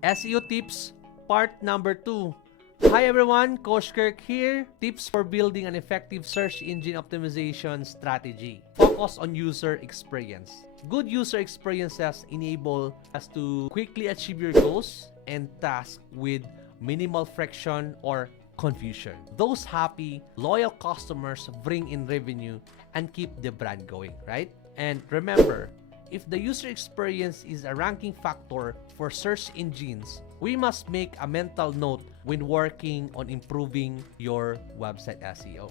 SEO tips, part number 2. Hi everyone, Coach Kherk here. Tips for building an effective search engine optimization strategy. Focus on user experience. Good user experiences enable us to quickly achieve your goals and tasks with minimal friction or confusion. Those happy, loyal customers bring in revenue and keep the brand going, right? And remember, if the user experience is a ranking factor for search engines, we must make a mental note when working on improving your website SEO.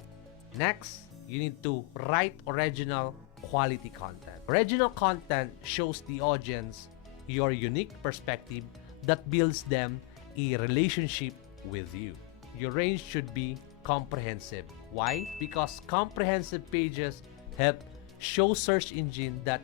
Next, you need to write original quality content. Original content shows the audience your unique perspective that builds them a relationship with you. Your range should be comprehensive. Why? Because comprehensive pages help show search engine that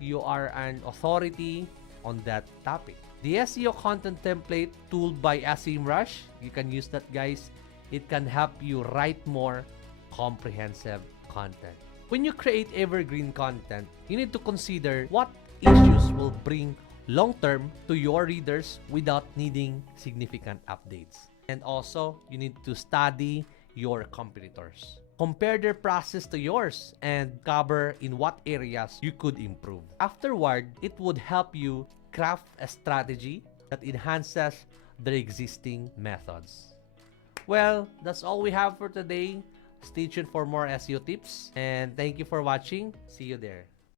you are an authority on that topic. The SEO content template tool by SEMrush, you can use that, guys. It can help you write more comprehensive content. When you create evergreen content, you need to consider what issues will bring long-term to your readers without needing significant updates. And also, you need to study your competitors. Compare their process to yours and cover in what areas you could improve. Afterward, it would help you craft a strategy that enhances the existing methods. Well, that's all we have for today. Stay tuned for more SEO tips and thank you for watching. See you there.